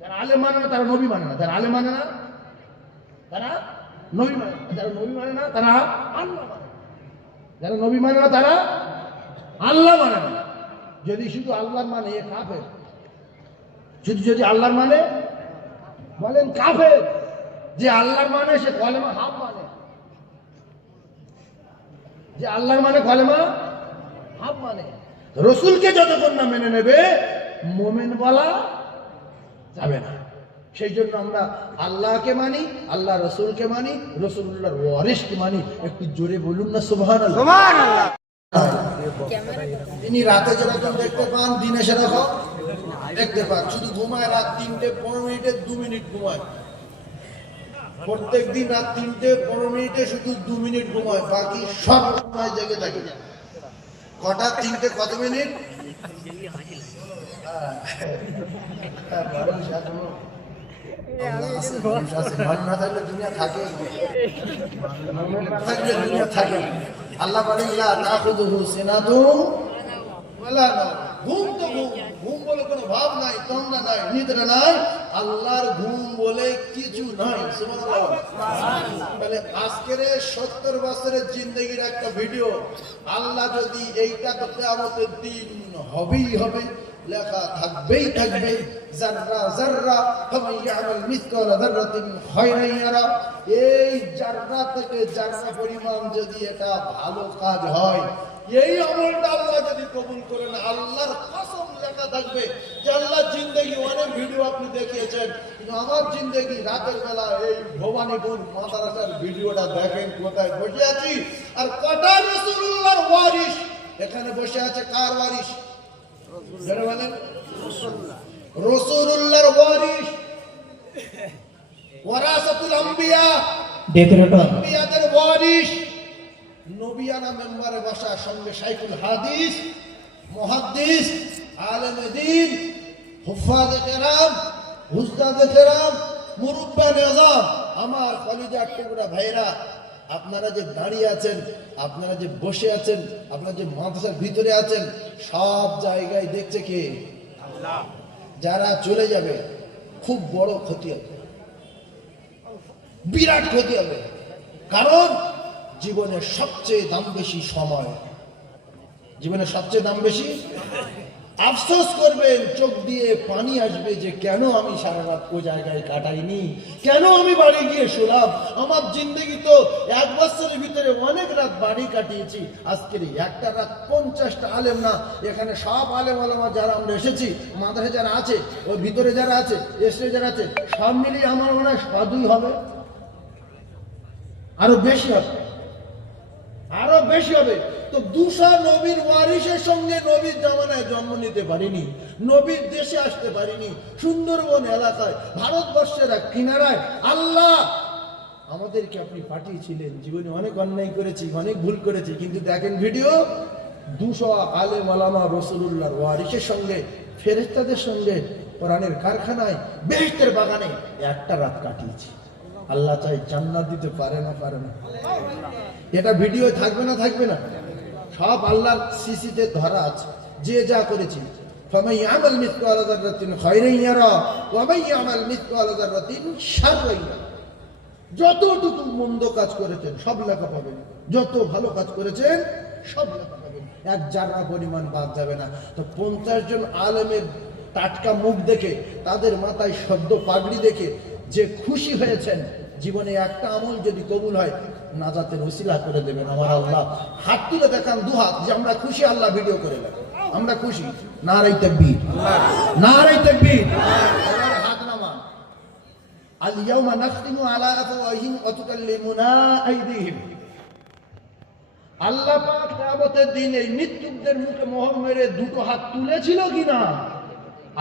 যারা আলেম মানে না তারা নবী মানে না, যারা আলেম মানে না তারা নবী মানে না, যারা নবী মানে না তারা আল্লাহ মানে, যারা নবী মানে না তারা আল্লাহ মানে না। যদি শুধু আল্লাহর মানে এ কাফের, যদি আল্লাহর মানে বলেন কাফের, যে আল্লাহর মানে সে কলেমা হাফ মানে, যে আল্লাহর মানে কলেমা হাফ মানে। রসুলকে যতক্ষণ না মেনে নেবে মোমেন বলা যাবে না। সেই জন্য আমরা আল্লাহকে মানি, আল্লাহ রসুলকে মানি, রসুল্লাহর ওয়ারিসকে মানি। একটু জোরে বলুন না সুবহানাল্লাহ। সুবহানাল্লাহ। তিনি রাতে যেরকম দেখতে পান দিনে সেরকম দেখতে পান, শুধু ঘুমায় রাত 3টে 15 মিনিটে 2 মিনিট ঘুমায়, প্রত্যেক দিন রাত 3টে 15 মিনিটে শুধু 2 মিনিট ঘুমায়, বাকি সব সময় জেগে থাকে। কটা 3টে কত মিনিট? আল্লাহ বলেন লা তাখুযুহু সিনাতুন ওয়ালা নাওম। ঘুম তো ঘুম, ঘুম বলে কোনো ভাব নাই, তন্দ্রা নাই, নিদ্রা নাই, আল্লাহর ঘুম বলে কিছু নাই। সুবহানাল্লাহ। তাহলে আজকের 70 বছরের জিন্দেগির একটা ভিডিও, আল্লাহ যদি এইটা তো কিয়ামতের দিন হবেই হবে, লেখা থাকবেই থাকবে, যাররা যাররা ফামান ইয়ামাল মিসকালা যাররাতিন খায়রান ইয়ারা। এই যাররা থেকে যাররা পরিমাণ যদি এটা ভালো কাজ হয়, এই আমলটা আল্লাহ যদি কবুল করেন, আল্লাহর কসম লেখা থাকবে যে আল্লাহর জিন্দেগি অনেক ভিডিও আপনি দেখিয়েছেন, কিন্তু আমার জিন্দেগি রাতের বেলা এই ভবানীপুর মাদ্রাসার ভিডিওটা দেখেন, কোথায় বসে আছি আর কটা রাসূলুল্লাহর ওয়ারিস এখানে বসে আছে। কার ওয়ারিস? যারা বলেন রাসূলুল্লাহর ওয়ারিস, ওয়ারাসাতুল আম্বিয়া, আম্বিয়াদের ওয়ারিস, নবিয়ানা মেম্বারে বসা, সঙ্গে শাইখুল হাদিস, মুহাদ্দিস, আলেমে দ্বীন, হুফাজে কেরাম, হুজদাদে কেরাম, মুরব্বানে আযম। আমার কলিজার টুকরা ভাইরা, আপনারা যে দাঁড়িয়ে আছেন, আপনারা যে বসে আছেন, আপনারা যে মাদ্রাসার ভিতরে আছেন, সব জায়গায় দেখছে কে? আল্লাহ। যারা চলে যাবে খুব বড় ক্ষতি হবে, বিরাট ক্ষতি হবে। কারণ জীবনের সবচেয়ে দাম বেশি সময়, জীবনের সবচেয়ে দাম বেশি। আফসোস করবেন, চোখ দিয়ে পানি আসবে যে কেন আমি সারা রাত ওই জায়গায় কাটাইনি, কেন আমি বাড়ি গিয়ে শুলাম। আমার জিন্দগি তো 1 বছরের ভিতরে অনেক রাত বাড়ি কাটিয়েছি, আজকের একটা রাত 50টা আলেম না, এখানে সব আলেম ওলামা যারা আমরা এসেছি, মাদ্রাসা যারা আছে, ওর ভিতরে যারা আছে, এসে যারা আছে, সব মিলিয়ে আমার মনে হয় 100 হবে, আরো বেশি হবে, আরো বেশি হবে। তো 200 নবীর ওয়ারিসের সঙ্গে নবীর জামানায় জন্ম নিতে পারিনি, নবীর দেশে আসতে পারিনি, সুন্দরবন এলাকায় ভারতবর্ষের এক কিনারায় আল্লাহ আমাদেরকে আপনি পাঠিয়েছিলেন। জীবনে অনেক অন্যায় করেছি, অনেক ভুল করেছি, কিন্তু দেখেন ভিডিও, 200 আলেম ওলামা রাসূলুল্লাহর ওয়ারিসের সঙ্গে, ফেরেশতাদের সঙ্গে, কোরআনের কারখানায়, বেহেশতের বাগানে একটা রাত কাটিয়েছি। আল্লাহ চাই জান্নাত দিতে পারে না, পারে না? এটা ভিডিও থাকবে না, থাকবে না? সব আল্লাহর সিসিতে ধরা আছে, যে যা করেছি। ফামান ইয়ামাল মিসকালা যাররাতিন খায়রান ইয়ারা ওয়া মান ইয়ামাল মিসকালা যাররাতিন শাররান ইয়ারা। যতটুকু মন্দ কাজ করেছেন সব লেখা পাবেন, যত ভালো কাজ করেছেন সব লেখা পাবেন, এক জাররা পরিমাণ বাদ যাবে না। তো 50 জন আলেমের টাটকা মুখ দেখে, তাদের মাথায় সদ্য পাগড়ি দেখে যে খুশি হয়েছেন, জীবনে একটা আমল যদি কবুল হয়, নাজাতের ওসিলা করে দেবেন আমার আল্লাহ। হাত তুলে দেখান, 2 হাত, যে আমরা খুশি, আল্লাহ ভিডিও করে দেবেন, আমরা খুশি। নারায়ে তাকবীর, নারায়ে তাকবীর। হাত নামান। আল ইয়াউমা নাখতিমু আলা আফওয়াহিহিম ওয়া তুকাল্লিমুনা আইদিহিম। আল্লাহ পাক কিয়ামতের দিন এই মৃত্যুকদের মুখে মোহর মেরে 2টো হাত তুলেছিল কিনা,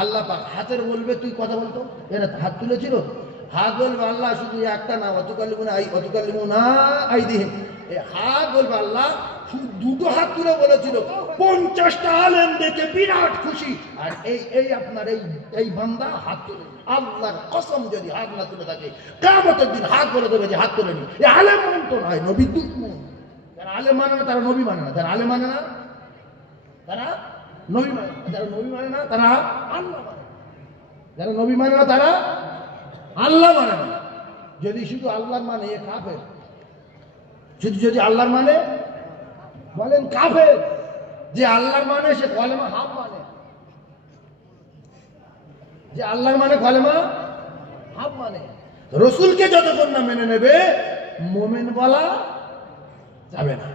আল্লাহ পাক হাতের বলবে তুই কথা বলতো, এরা হাত তুলেছিল, হাত বলবে আল্লাহ শুধু একটা না, অতুকাল্লিমুনা আইদিহিম, এই হাত বলবে আল্লাহ শুধু 2টো হাত তুলে বলেছিল। 50টা আলেম দেখে বিরাট খুশি, আর এই আপনার এই বান্দা হাত তুলে। আল্লাহর কসম যদি হাত না তুলে থাকে, কিয়ামতের দিন হাত বলে দেবে যে হাত তুলেনি। এই আলেম মন তো নয়, নবী দুশ্মন। যারা আলেম মানে না তারা নবী মানে না, যারা আলেম মানে না তারা নবী মানে না, যারা নবী মানে না তারা আল্লাহ মানে। যারা নবী মানে না তারা আল্লাহ মানে না। যদি শুধু আল্লাহর মানে এ কাফের, শুধু যদি আল্লাহর মানে বলেন কাফের। যে আল্লাহর মানে সে কলেমা হাফ মানে, যে আল্লাহর মানে কলেমা হাফ মানে। রসুলকে যতক্ষণ না মেনে নেবে মোমেন বলা যাবে না।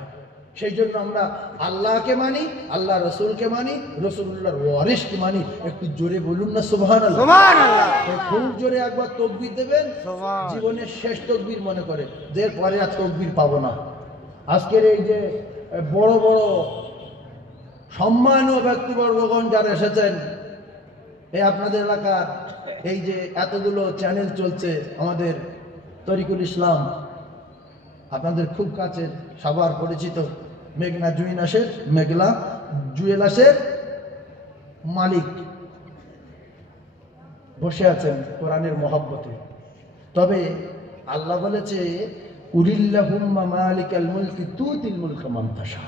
সেই জন্য আমরা আল্লাহকে মানি, আল্লাহ রসুলকে মানি, রসুল্লাহর ওয়ারিসকে মানি। একটু জোরে বলুন না সুবহানাল্লাহ। সুবহানাল্লাহ। খুব জোরে একবার তাকবীর দেবেন, জীবনের শেষ তাকবীর মনে করে, এর পরে আর তাকবীর পাবো না। আজকের এই যে বড় বড় সম্মানীয় ব্যক্তিবর্গগণ যারা এসেছেন, এই আপনাদের এলাকার এই যে এতগুলো চ্যানেল চলছে, আমাদের তরিকুল ইসলাম আপনাদের খুব কাছের সবার পরিচিত মেঘনা জুয়েলার্সের মেঘলা জুয়েলার্সের মালিক বসে আছেন কোরআনের মহব্বতে। তবে আল্লাহ বলেছে কুলিল্লাহুম্মা মালিকাল মুলকি তুতিল মুলকা মান তাশা।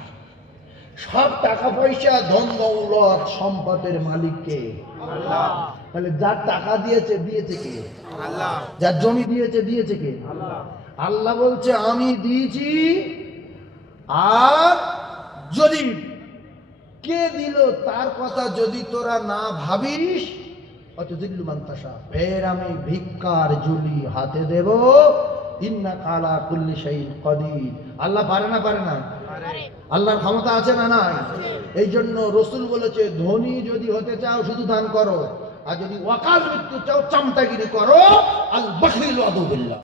সব টাকা পয়সা ধন দৌলত সম্পদের মালিক কে? আল্লাহ। তাহলে যার টাকা দিয়েছে দিয়েছে কে? আল্লাহ। যার জমি দিয়েছে দিয়েছে কে? আল্লাহ। আল্লাহ বলছে আমি দিয়েছি, আর যদি কে দিল তার কথা যদি তোরা না ভাবিস অতদিল্লু মান্তাসা, ফের আমি ভিক্ষার ঝুলি হাতে দেব। ইন্না কালা কুল্লি শাইইন কাদির। আল্লাহ পারে না পারে না? আল্লাহর ক্ষমতা আছে না নাই? এই জন্য রসুল বলেছে ধনী যদি হতে চাও শুধু দান করো, আর যদি ওয়াকাল মৃত্যু চাও চামটাগিরি করো। আল বখিল আদু বিল্লাহ।